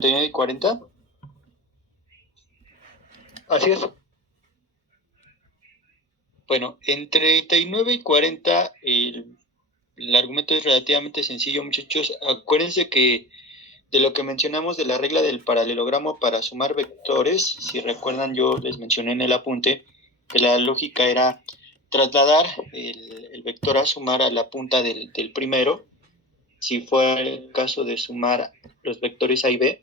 39 y 40. Así es. Bueno, en 39 y 40 el argumento es relativamente sencillo, muchachos. Acuérdense que de lo que mencionamos de la regla del paralelogramo para sumar vectores, si recuerdan, yo les mencioné en el apunte que la lógica era trasladar el vector a sumar a la punta del primero. Si fuera el caso de sumar los vectores A y B,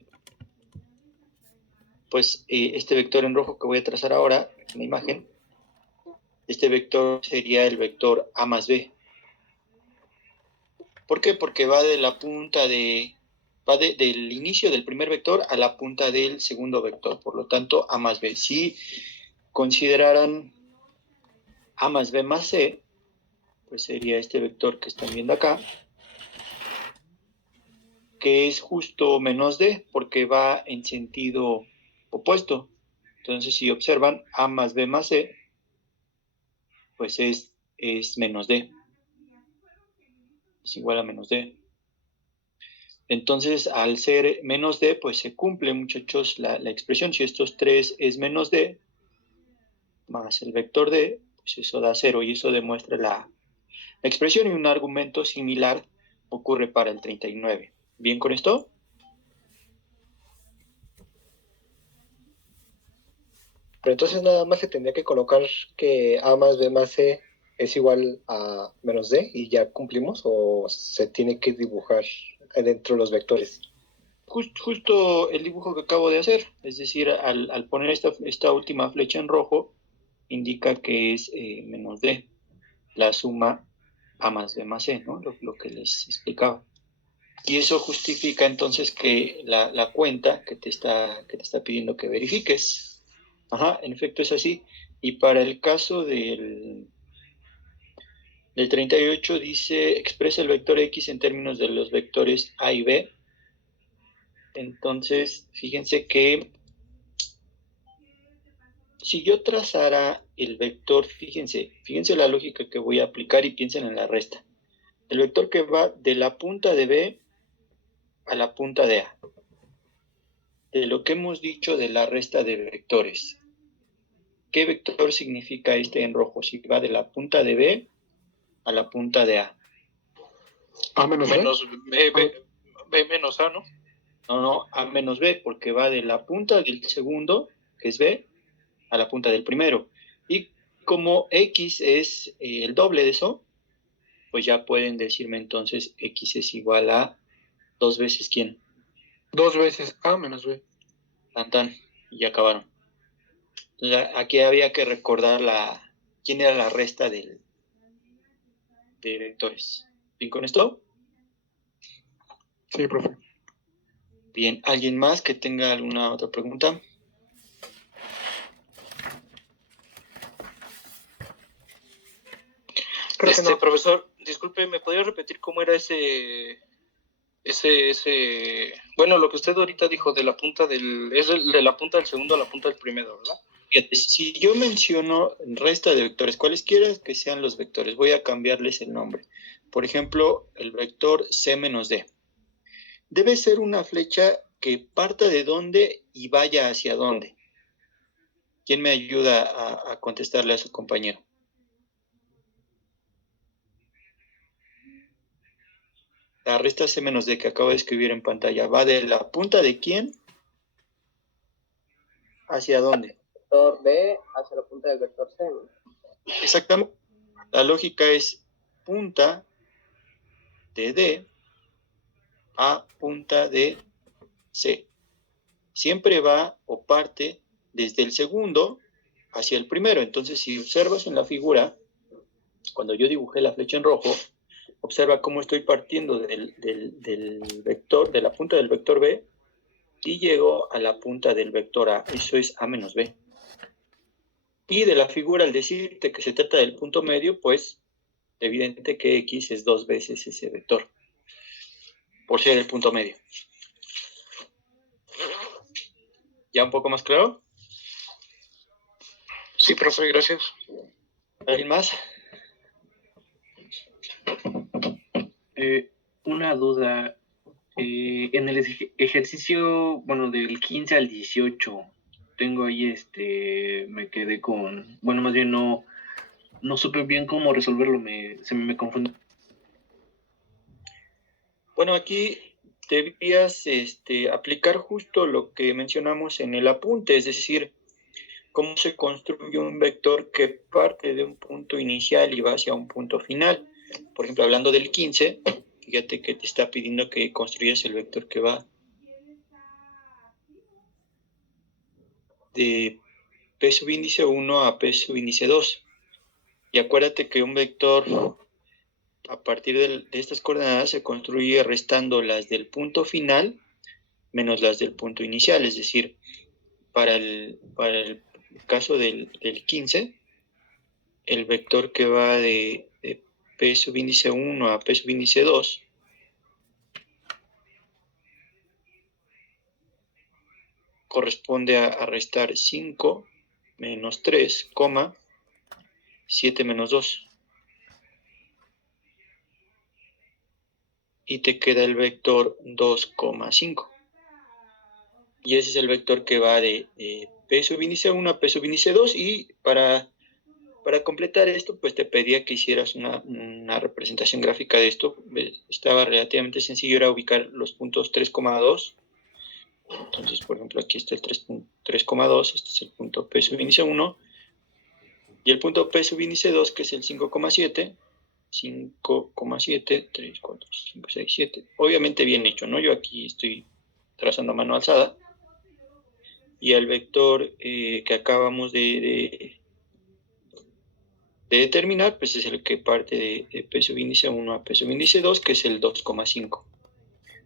pues este vector en rojo que voy a trazar ahora en la imagen, este vector sería el vector A más B. ¿Por qué? Porque va de la punta del inicio del primer vector a la punta del segundo vector, por lo tanto A más B. Si consideraran A más B más C, pues sería este vector que están viendo acá, que es justo menos D, porque va en sentido opuesto. Entonces, si observan, A más B más C, pues es menos D. Es igual a menos D. Entonces, al ser menos D, pues se cumple, muchachos, la expresión. Si estos 3 es menos D, más el vector D, pues eso da 0, y eso demuestra la expresión, y un argumento similar ocurre para el 39. ¿Bien con esto? Pero entonces nada más se tendría que colocar que A más B más C es igual a menos D y ya cumplimos, o se tiene que dibujar dentro de los vectores. Justo el dibujo que acabo de hacer, es decir, al poner esta última flecha en rojo, indica que es menos D, la suma A más B más C, ¿no? Lo que les explicaba. Y eso justifica entonces que la cuenta que te está pidiendo que verifiques. Ajá, en efecto es así. Y para el caso del 38 dice, expresa el vector X en términos de los vectores A y B. Entonces, fíjense que si yo trazara el vector, fíjense la lógica que voy a aplicar y piensen en la resta. El vector que va de la punta de B a la punta de A. De lo que hemos dicho de la resta de vectores. ¿Qué vector significa este en rojo? Si va de la punta de B a la punta de A. A menos B. B menos A, ¿no? No, A menos B, porque va de la punta del segundo, que es B, a la punta del primero. Y como X es el doble de eso, pues ya pueden decirme entonces X es igual a 2 veces ¿quién? 2 veces A menos B. Tan, y ya acabaron. Entonces, aquí había que recordar quién era la resta de vectores. ¿Bien con esto? Sí, profe. Bien, ¿alguien más que tenga alguna otra pregunta? Creo que no. Profesor, disculpe, ¿me podría repetir cómo era bueno, lo que usted ahorita dijo de la punta es de la punta del segundo a la punta del primero, ¿verdad? Fíjate, si yo menciono resta de vectores, cualesquiera que sean los vectores, voy a cambiarles el nombre. Por ejemplo, el vector C menos D. Debe ser una flecha que parta de dónde y vaya hacia dónde. ¿Quién me ayuda a contestarle a su compañero? La resta C menos D que acabo de escribir en pantalla, ¿va de la punta de quién hacia dónde? Vector B hacia la punta del vector C, ¿no? Exactamente. La lógica es punta de D a punta de C. Siempre va o parte desde el segundo hacia el primero. Entonces, si observas en la figura, cuando yo dibujé la flecha en rojo, observa cómo estoy partiendo del vector, de la punta del vector B, y llego a la punta del vector A. Eso es A menos B. Y de la figura, al decirte que se trata del punto medio, pues evidente que X es 2 veces ese vector, por ser el punto medio. ¿Ya un poco más claro? Sí, profe, gracias. ¿Alguien más? Una duda. En el ejercicio, bueno, del 15 al 18, tengo ahí, me quedé con, bueno, más bien no supe bien cómo resolverlo, se me confundió. Bueno, aquí debías aplicar justo lo que mencionamos en el apunte, es decir, cómo se construye un vector que parte de un punto inicial y va hacia un punto final. Por ejemplo, hablando del 15, fíjate que te está pidiendo que construyas el vector que va de P subíndice 1 a P subíndice 2. Y acuérdate que un vector a partir de estas coordenadas se construye restando las del punto final menos las del punto inicial, es decir, para el caso del 15, el vector que va de P subíndice 1 a P subíndice 2 corresponde a restar 5 menos 3, 7 menos 2. Y te queda el vector 2,5. Y ese es el vector que va de P subíndice 1 a P subíndice 2. Y para completar esto, pues te pedía que hicieras una representación gráfica de esto. Estaba relativamente sencillo, era ubicar los puntos 3,2. Entonces, por ejemplo, aquí está el 3,2, este es el punto P subíndice 1. Y el punto P subíndice 2, que es el 5,7. 5,7, 3, 4, 5, 6, 7. Obviamente bien hecho, ¿no? Yo aquí estoy trazando a mano alzada. Y el vector que acabamos de determinar, pues es el que parte de P subíndice 1 a P subíndice 2, que es el 2,5.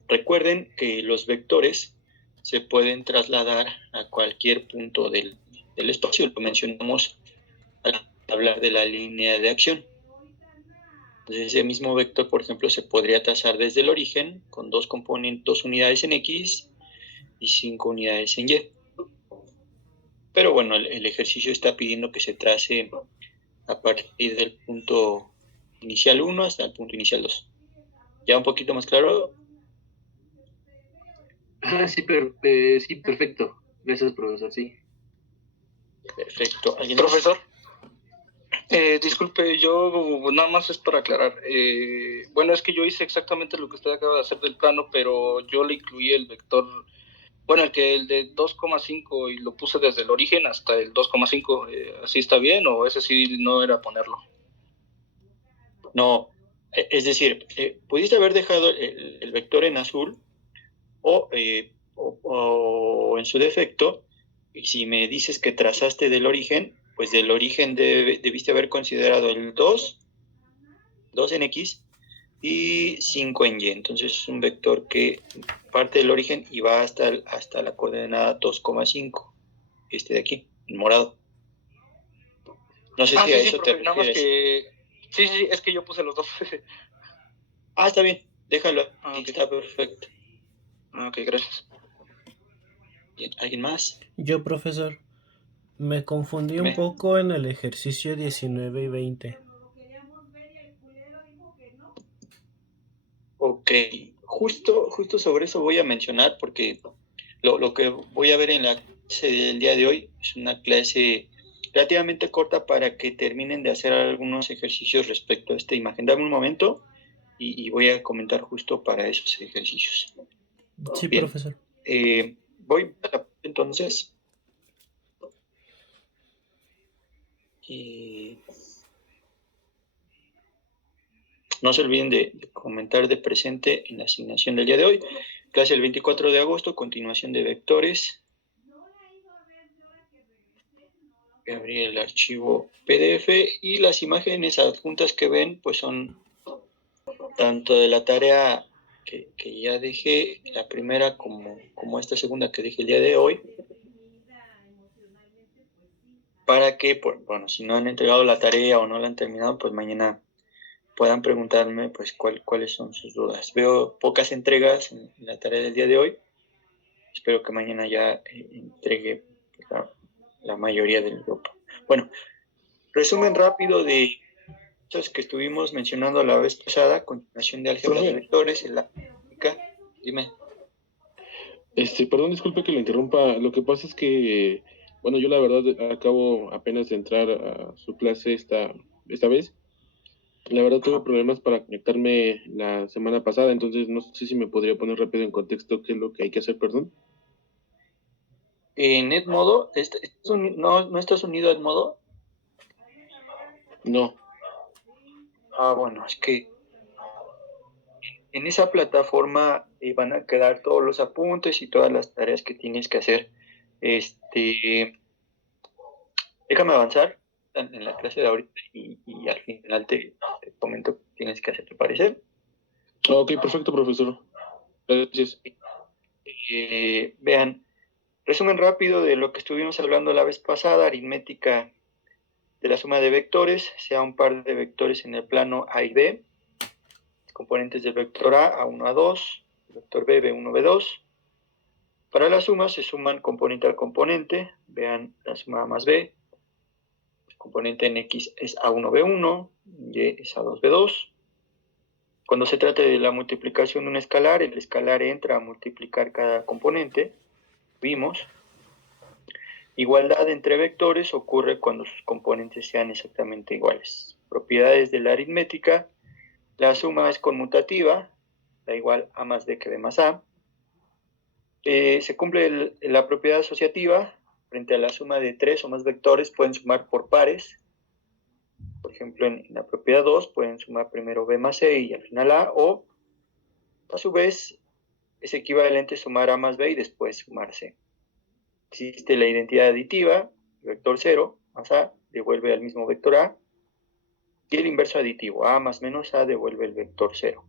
Recuerden que los vectores se pueden trasladar a cualquier punto del espacio. Lo mencionamos al hablar de la línea de acción. Entonces, ese mismo vector, por ejemplo, se podría trazar desde el origen con 2 unidades en X y 5 unidades en Y. Pero bueno, el ejercicio está pidiendo que se trace a partir del punto inicial 1 hasta el punto inicial 2. ¿Ya un poquito más claro? Sí, sí, perfecto. Gracias, profesor, sí. Perfecto. ¿Alguien Profesor, disculpe, yo nada más es para aclarar. Bueno, es que yo hice exactamente lo que usted acaba de hacer del plano, pero yo le incluí el vector, bueno, el de 2,5 y lo puse desde el origen hasta el 2,5. ¿Así está bien o ese sí no era ponerlo? No, es decir, pudiste haber dejado el vector en azul o en su defecto, y si me dices que trazaste del origen, pues del origen debiste haber considerado el 2 en X y 5 en Y. Entonces es un vector que parte del origen y va hasta la coordenada 2,5, este de aquí, en morado. No sé si sí, a sí, eso profe, te nada más refieres. que... Sí, es que yo puse los dos. Está bien, déjalo. Okay. Está perfecto. Ok, gracias. Bien, ¿alguien más? Yo, profesor, me confundí un poco en el ejercicio 19 y 20. Ok, justo sobre eso voy a mencionar, porque lo que voy a ver en la clase del día de hoy es una clase relativamente corta para que terminen de hacer algunos ejercicios respecto a esta imagen. Dame un momento y voy a comentar justo para esos ejercicios. Sí, bien, profesor. Voy entonces. No se olviden de comentar de presente en la asignación del día de hoy. Clase el 24 de agosto, continuación de vectores. Voy a abrir el archivo PDF y las imágenes adjuntas que ven pues son tanto de la tarea que ya dejé, la primera como esta segunda que dejé el día de hoy, para que, bueno, si no han entregado la tarea o no la han terminado, pues mañana puedan preguntarme pues cuáles son sus dudas. Veo pocas entregas en la tarea del día de hoy. Espero que mañana ya entregue la mayoría del grupo. Bueno, resumen rápido de cosas que estuvimos mencionando la vez pasada, continuación de álgebra de vectores, en la práctica. Dime. Perdón, disculpe que lo interrumpa. Lo que pasa es que, bueno, yo la verdad acabo apenas de entrar a su clase esta vez. La verdad tuve problemas para conectarme la semana pasada, entonces no sé si me podría poner rápido en contexto qué es lo que hay que hacer, perdón. En Edmodo, ¿no estás unido a Edmodo? No. Bueno, es que en esa plataforma van a quedar todos los apuntes y todas las tareas que tienes que hacer. Déjame avanzar en la clase de ahorita y al final te comento qué tienes que hacer, ¿te parece? Ok, perfecto, profesor. Gracias. Vean, resumen rápido de lo que estuvimos hablando la vez pasada, aritmética de la suma de vectores, sea un par de vectores en el plano A y B, componentes del vector A, A1, A2, vector B, B1, B2. Para la suma se suman componente a componente, vean la suma A más B, el componente en X es A1, B1, Y es A2, B2. Cuando se trata de la multiplicación de un escalar, el escalar entra a multiplicar cada componente, vimos. Igualdad entre vectores ocurre cuando sus componentes sean exactamente iguales. Propiedades de la aritmética, la suma es conmutativa, da igual A más B que B más A. Se cumple la propiedad asociativa, frente a la suma de 3 o más vectores pueden sumar por pares. Por ejemplo, en la propiedad 2 pueden sumar primero B más C y al final A, o a su vez es equivalente sumar A más B y después sumar C. Existe la identidad aditiva, el vector 0 más A devuelve al mismo vector A, y el inverso aditivo, A más menos A devuelve el vector 0.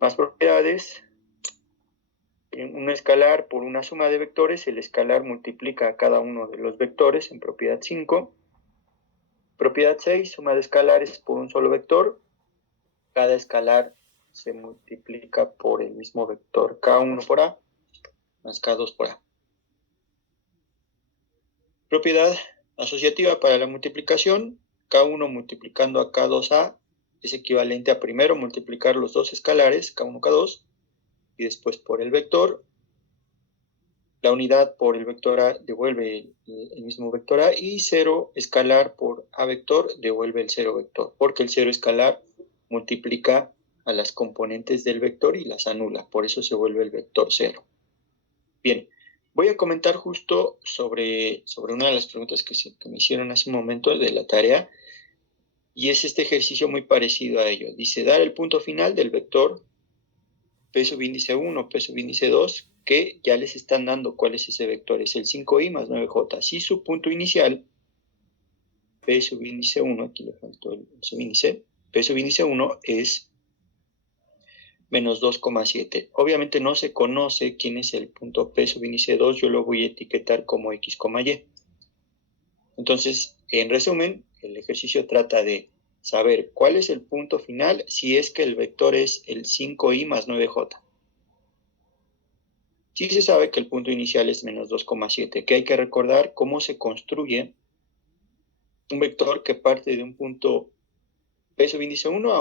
Más propiedades. En un escalar por una suma de vectores, el escalar multiplica a cada uno de los vectores en propiedad 5. Propiedad 6, suma de escalares por un solo vector. Cada escalar se multiplica por el mismo vector K1 por A más K2 por A. Propiedad asociativa para la multiplicación. K1 multiplicando a K2A es equivalente a primero multiplicar los dos escalares, K1, K2, y después por el vector. La unidad por el vector A devuelve el mismo vector A, y 0 escalar por A vector devuelve el 0 vector, porque el 0 escalar multiplica a las componentes del vector y las anula, por eso se vuelve el vector 0. Bien, voy a comentar justo sobre una de las preguntas que me hicieron hace un momento de la tarea, y es este ejercicio muy parecido a ello. Dice, dar el punto final del vector P subíndice 1, P subíndice 2, que ya les están dando cuál es ese vector, es el 5i más 9j. Si su punto inicial, P subíndice 1, aquí le faltó el subíndice, P subíndice 1 es menos 2,7. Obviamente no se conoce quién es el punto P subíndice 2, yo lo voy a etiquetar como x, y. Entonces, en resumen, el ejercicio trata de saber cuál es el punto final si es que el vector es el 5i más 9j. Sí se sabe que el punto inicial es menos 2,7, que hay que recordar cómo se construye un vector que parte de un punto P subíndice 1 a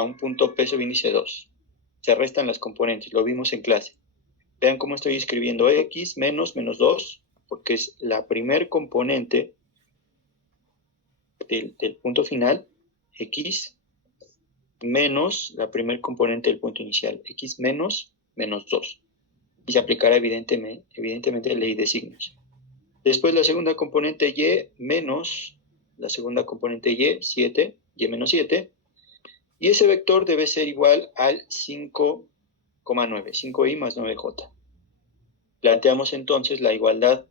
un punto P subíndice 2. Se restan las componentes, lo vimos en clase. Vean cómo estoy escribiendo x menos 2, porque es la primer componente del punto final, x, menos la primer componente del punto inicial, x menos 2. Y se aplicará evidentemente la ley de signos. Después la segunda componente y menos la segunda componente y, 7, y menos 7. Y ese vector debe ser igual al 5,9, 5i más 9j. Planteamos entonces la igualdad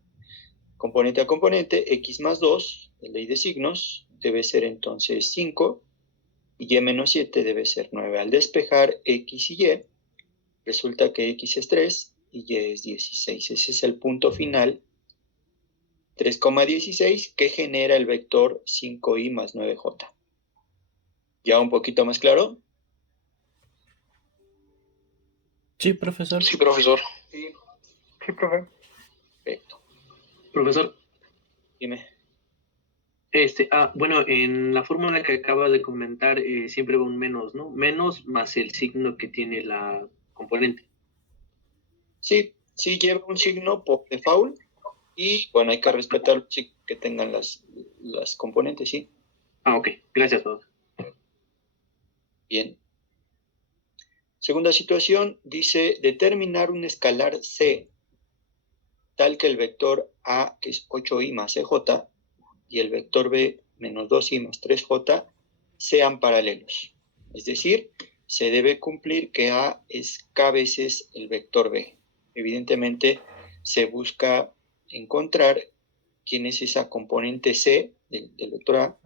componente a componente, x más 2, la ley de signos, debe ser entonces 5, y y menos 7 debe ser 9. Al despejar x y y, resulta que x es 3 y y es 16. Ese es el punto final, 3,16, que genera el vector 5i más 9j. ¿Ya un poquito más claro? Sí, profesor. Sí, profesor. Sí, profe. Perfecto. Profesor, Dime. Bueno, en la fórmula que acaba de comentar siempre va un menos, ¿no? Menos más el signo que tiene la componente. Sí, sí lleva un signo por default y bueno, hay que respetar sí, que tengan las componentes, sí. Ok, gracias a todos. Bien. Segunda situación, dice determinar un escalar C tal que el vector A, que es 8i más CJ, y el vector B, menos 2i más 3J, sean paralelos. Es decir, se debe cumplir que A es k veces el vector B. Evidentemente, se busca encontrar quién es esa componente C del vector A,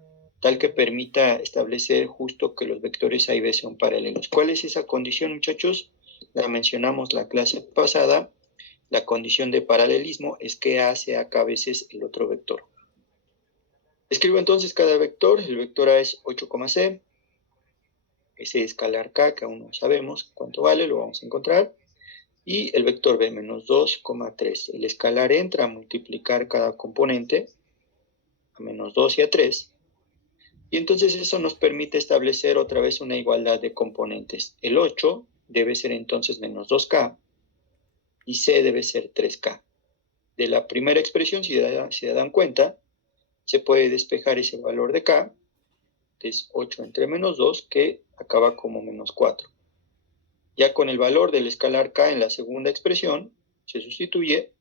tal que permita establecer justo que los vectores A y B son paralelos. ¿Cuál es esa condición, muchachos? La mencionamos la clase pasada. La condición de paralelismo es que A sea k veces el otro vector. Escribo entonces cada vector. El vector A es 8,c. Ese escalar k, que aún no sabemos cuánto vale, lo vamos a encontrar. Y el vector B, menos 2,3. El escalar entra a multiplicar cada componente a menos 2 y a 3. Y entonces eso nos permite establecer otra vez una igualdad de componentes. El 8 debe ser entonces menos 2k y c debe ser 3k. De la primera expresión, si se dan cuenta, se puede despejar ese valor de k, que es 8 entre menos 2, que acaba como menos 4. Ya con el valor del escalar k en la segunda expresión, se sustituye,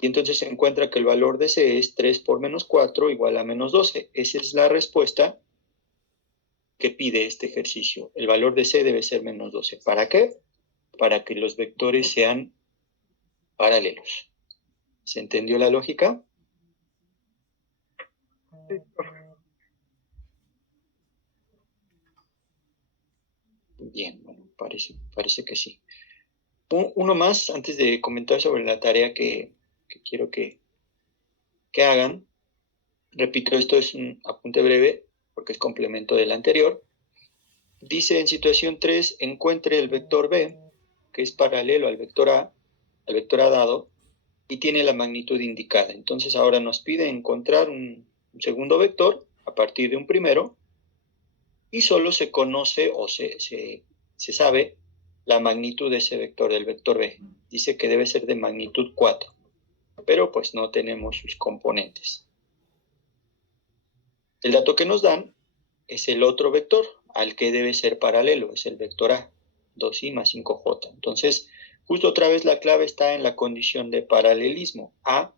y entonces se encuentra que el valor de c es 3 por menos 4 igual a menos 12. Esa es la respuesta que pide este ejercicio. El valor de c debe ser menos 12. ¿Para qué? Para que los vectores sean paralelos. ¿Se entendió la lógica? Bien, bueno, parece que sí. Uno más, antes de comentar sobre la tarea que quiero que hagan. Repito, esto es un apunte breve, porque es complemento del anterior. Dice en situación 3, encuentre el vector B, que es paralelo al vector A dado, y tiene la magnitud indicada. Entonces ahora nos pide encontrar un segundo vector a partir de un primero, y solo se conoce o se sabe la magnitud de ese vector, del vector B. Dice que debe ser de magnitud 4, pero pues no tenemos sus componentes. El dato que nos dan es el otro vector al que debe ser paralelo, es el vector A, 2i más 5j. Entonces, justo otra vez la clave está en la condición de paralelismo. A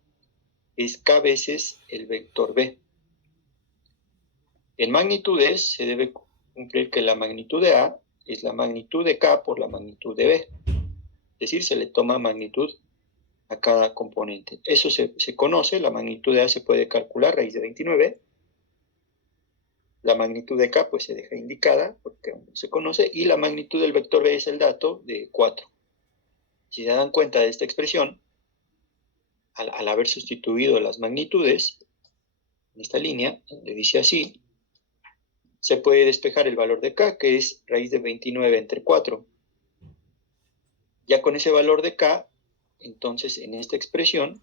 es k veces el vector B. En magnitudes se debe cumplir que la magnitud de A es la magnitud de k por la magnitud de B. Es decir, se le toma magnitud a cada componente. Eso se conoce, la magnitud de A se puede calcular, raíz de 29. La magnitud de k pues se deja indicada porque aún no se conoce, y la magnitud del vector B es el dato de 4. Si se dan cuenta de esta expresión, al haber sustituido las magnitudes en esta línea, le dice así, se puede despejar el valor de k, que es raíz de 29 entre 4. Ya con ese valor de k, entonces en esta expresión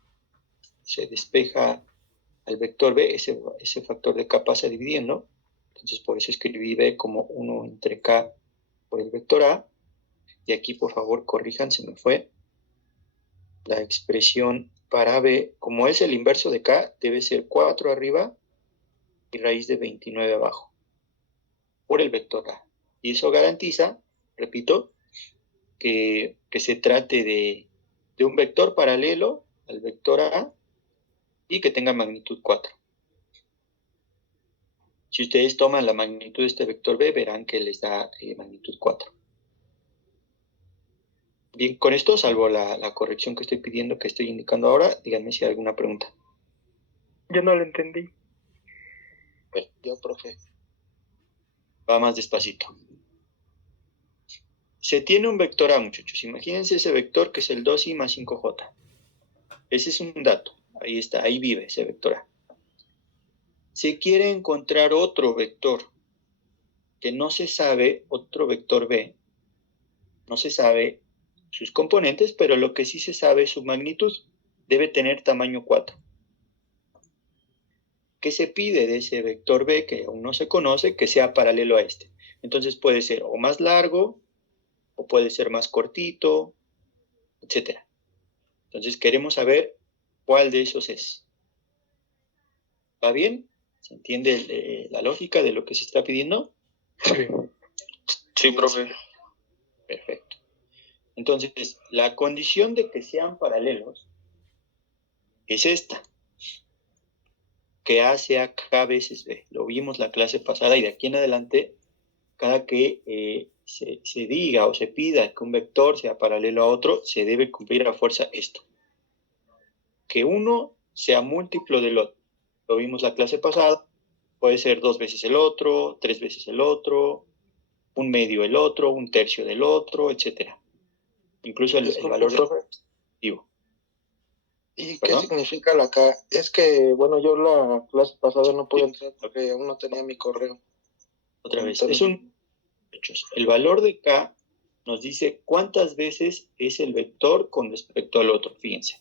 se despeja al vector B, ese factor de k pasa dividiendo. Entonces por eso escribí B como 1 entre k por el vector A. Y aquí por favor corrijan, se me fue. La expresión para B, como es el inverso de k, debe ser 4 arriba y raíz de 29 abajo, por el vector A. Y eso garantiza, repito, que se trate de un vector paralelo al vector A y que tenga magnitud 4. Si ustedes toman la magnitud de este vector B, verán que les da magnitud 4. Bien, con esto, salvo la corrección que estoy pidiendo, que estoy indicando ahora, díganme si hay alguna pregunta. Yo no lo entendí. Bueno, yo, profe. Va más despacito. Se tiene un vector A, muchachos. Imagínense ese vector que es el 2i más 5j. Ese es un dato. Ahí está, ahí vive ese vector A. Se quiere encontrar otro vector que no se sabe, otro vector B, no se sabe sus componentes, pero lo que sí se sabe es su magnitud. Debe tener tamaño 4. ¿qué se pide de ese vector B que aún no se conoce que sea paralelo a este? Entonces puede ser o más largo, o puede ser más cortito, etc. Entonces queremos saber cuál de esos es. ¿Va bien? ¿Se entiende la lógica de lo que se está pidiendo? Sí, profe. Perfecto. Entonces, la condición de que sean paralelos es esta. Que A sea K veces B. Lo vimos la clase pasada y de aquí en adelante, cada que se diga o se pida que un vector sea paralelo a otro, se debe cumplir a fuerza esto. Que uno sea múltiplo del otro. Lo vimos la clase pasada. Puede ser 2 veces el otro, 3 veces el otro, 1/2 el otro, 1/3 del otro, etc. Incluso el valor positivo. ¿Y ¿Perdón? qué significa la K? Es que, bueno, yo la clase pasada no pude entrar porque aún no tenía mi correo. Otra vez, Entonces, el valor de K nos dice cuántas veces es el vector con respecto al otro. Fíjense,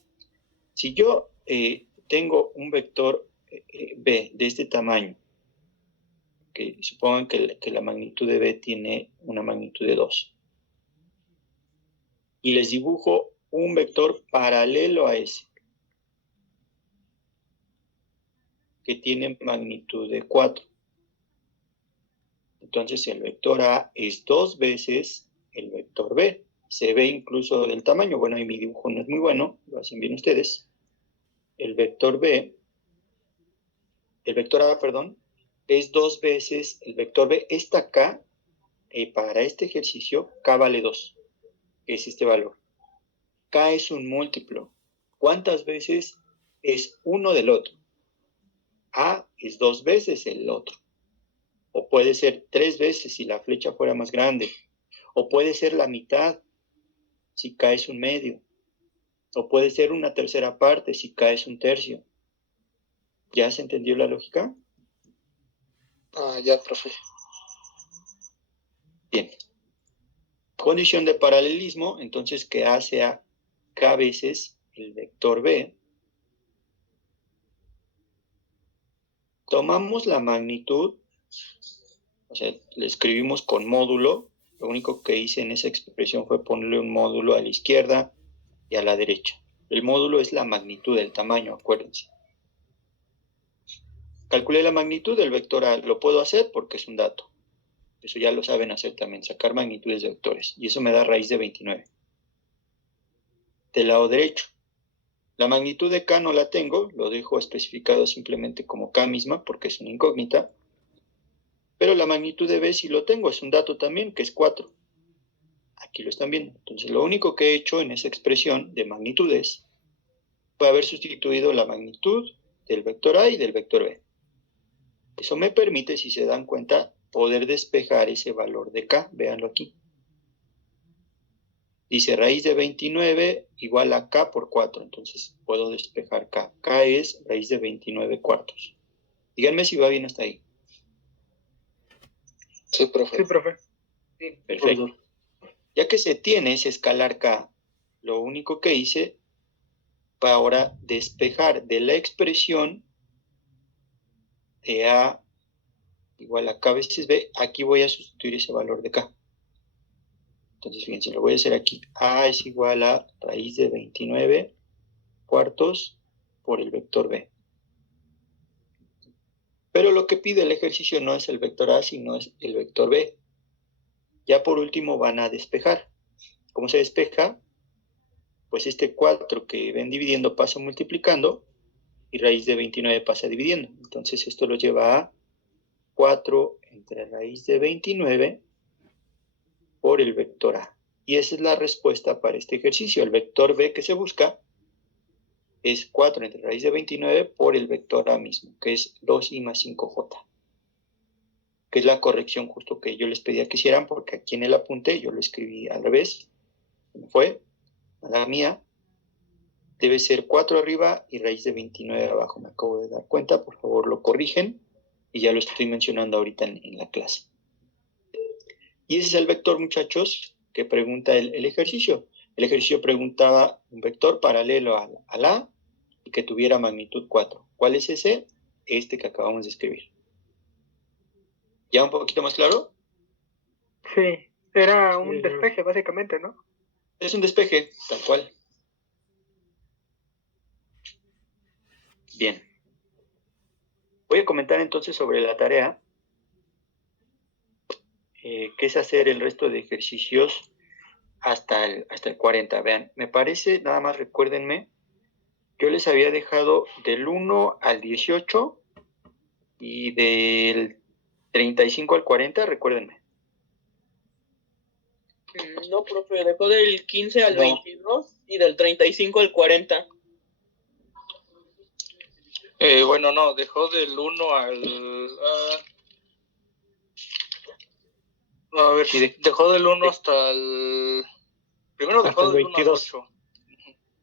si yo tengo un vector B de este tamaño, que supongan que la magnitud de B tiene una magnitud de 2, y les dibujo un vector paralelo a ese, que tiene magnitud de 4. Entonces el vector A es 2 veces el vector B. Se ve incluso del tamaño. Bueno, ahí mi dibujo no es muy bueno, lo hacen bien ustedes. El vector A, perdón, es 2 veces el vector B. Esta K, para este ejercicio, K vale 2, que es este valor. K es un múltiplo. ¿Cuántas veces es uno del otro? A es 2 veces el otro. O puede ser 3 veces si la flecha fuera más grande. O puede ser la mitad si K es un medio. O puede ser una tercera parte si K es un tercio. ¿Ya se entendió la lógica? ya, profe. Bien. Condición de paralelismo, entonces que A sea K veces el vector B. Tomamos la magnitud, o sea, le escribimos con módulo. Lo único que hice en esa expresión fue ponerle un módulo a la izquierda y a la derecha. El módulo es la magnitud del tamaño, acuérdense. Calculé la magnitud del vector A. Lo puedo hacer porque es un dato. Eso ya lo saben hacer también, sacar magnitudes de vectores. Y eso me da raíz de 29. Del lado derecho. La magnitud de K no la tengo. Lo dejo especificado simplemente como K misma porque es una incógnita. Pero la magnitud de B sí lo tengo. Es un dato también que es 4. Aquí lo están viendo. Entonces lo único que he hecho en esa expresión de magnitudes fue haber sustituido la magnitud del vector A y del vector B. Eso me permite, si se dan cuenta, poder despejar ese valor de K. Véanlo aquí. Dice raíz de 29 igual a K por 4. Entonces puedo despejar K. K es raíz de 29 cuartos. Díganme si va bien hasta ahí. Sí, profe. Sí, profe. Sí, Perfecto. Ya que se tiene ese escalar K, lo único que hice fue ahora despejar de la expresión de A igual a K veces B. Aquí voy a sustituir ese valor de K. Entonces, fíjense, lo voy a hacer aquí. A es igual a raíz de 29 cuartos por el vector B. Pero lo que pide el ejercicio no es el vector A, sino es el vector B. Ya por último van a despejar. ¿Cómo se despeja? Pues este 4 que ven dividiendo pasa multiplicando y raíz de 29 pasa dividiendo. Entonces esto lo lleva a 4 entre raíz de 29 por el vector A. Y esa es la respuesta para este ejercicio. El vector B que se busca es 4 entre raíz de 29 por el vector A mismo, que es 2i más 5j. Que es la corrección justo que yo les pedía que hicieran, porque aquí en el apunte yo lo escribí al revés. Fue a la mía. Debe ser 4 arriba y raíz de 29 abajo. Me acabo de dar cuenta, por favor lo corrigen. Y ya lo estoy mencionando ahorita en la clase. Y ese es el vector, muchachos, que pregunta el ejercicio. El ejercicio preguntaba un vector paralelo al A y que tuviera magnitud 4. ¿Cuál es ese? este que acabamos de escribir. ¿Ya un poquito más claro? Sí, era un despeje, básicamente, ¿no? Es un despeje, tal cual. Bien. Voy a comentar entonces sobre la tarea, que es hacer el resto de ejercicios hasta el 40. Vean, me parece, nada más recuérdenme, yo les había dejado del 1 al 18 y del 35 al 40, recuérdenme. No, profe, dejó del 15 al 22 y del 35 al 40. Bueno, no, dejó del 1 al... a ver, sí, dejó del 1 hasta el... Primero dejó del 1 al 8.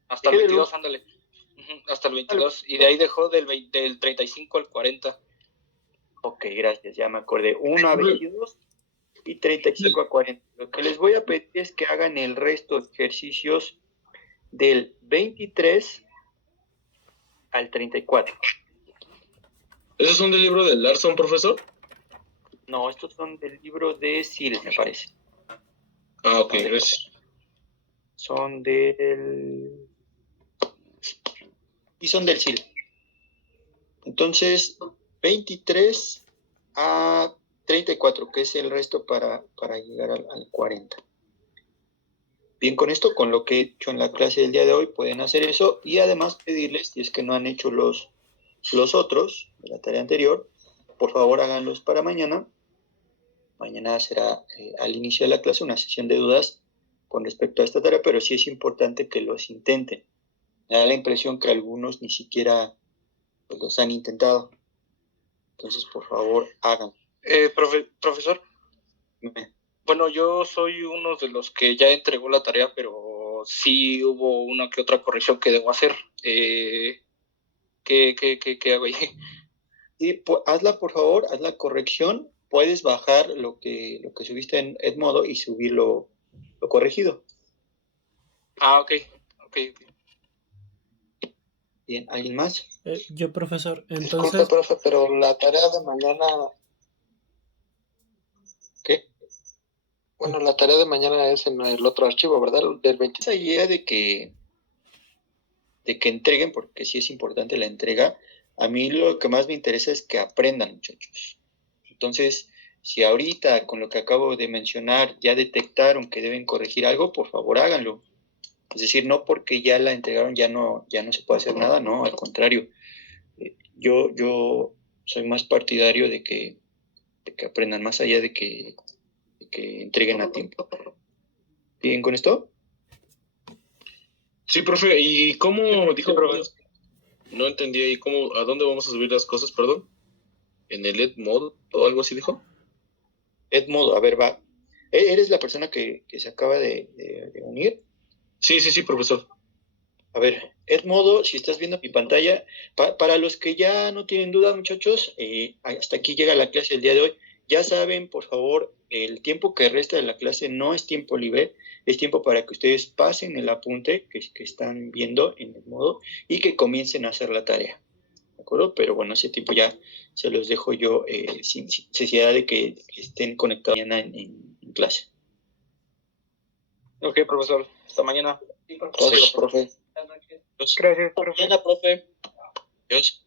Hasta el 22, ándale. Hasta el 22. Y de ahí dejó del 35 al 40. Ok, gracias, ya me acordé. 1 a 22 y 35 a 40. Lo que les voy a pedir es que hagan el resto de ejercicios del 23 al 34. ¿Esos son del libro de Larson, profesor? No, estos son del libro de Sil, me parece. Ah, ok, gracias. Son del... Y son del Sil. Entonces, 23 a 34, que es el resto para llegar al 40. Bien, con esto, con lo que he hecho en la clase del día de hoy, pueden hacer eso y además pedirles, si es que no han hecho los otros de la tarea anterior, por favor háganlos para mañana. Mañana será al inicio de la clase una sesión de dudas con respecto a esta tarea, pero sí es importante que los intenten. Me da la impresión que algunos ni siquiera pues, los han intentado. Entonces, por favor, hagan. Profesor. Bueno, yo soy uno de los que ya entregó la tarea, pero sí hubo una que otra corrección que debo hacer. ¿Qué hago ahí? Sí, hazla, por favor, haz la corrección. Puedes bajar lo que subiste en Edmodo y subir lo corregido. Ah, ok. Bien, ¿alguien más? Yo, profesor, entonces... Disculpe, profe, pero la tarea de mañana... ¿Qué? Bueno, la tarea de mañana es en el otro archivo, ¿verdad? Del 20. Esa idea de que entreguen, porque sí es importante la entrega, a mí lo que más me interesa es que aprendan, muchachos. Entonces, si ahorita con lo que acabo de mencionar ya detectaron que deben corregir algo, por favor háganlo. Es decir, no porque ya la entregaron ya no se puede hacer nada, no, al contrario. Yo soy más partidario de que aprendan más allá de que entreguen a tiempo. ¿Bien con esto? Sí, profe, ¿y cómo dijo? No entendí ahí, ¿a dónde vamos a subir las cosas, perdón? ¿En el Edmodo o algo así dijo? Edmodo, a ver, va. ¿Eres la persona que se acaba de unir? Sí, profesor. A ver, Edmodo, si estás viendo mi pantalla, para los que ya no tienen duda, muchachos, hasta aquí llega la clase del día de hoy. Ya saben, por favor, el tiempo que resta de la clase no es tiempo libre, es tiempo para que ustedes pasen el apunte que están viendo en Edmodo y que comiencen a hacer la tarea. ¿De acuerdo? Pero bueno, ese tiempo ya se los dejo yo sin necesidad de que estén conectados mañana en clase. Ok, profesor. Hasta mañana. Gracias, profe. Gracias, profe. Mañana, profe. Adiós.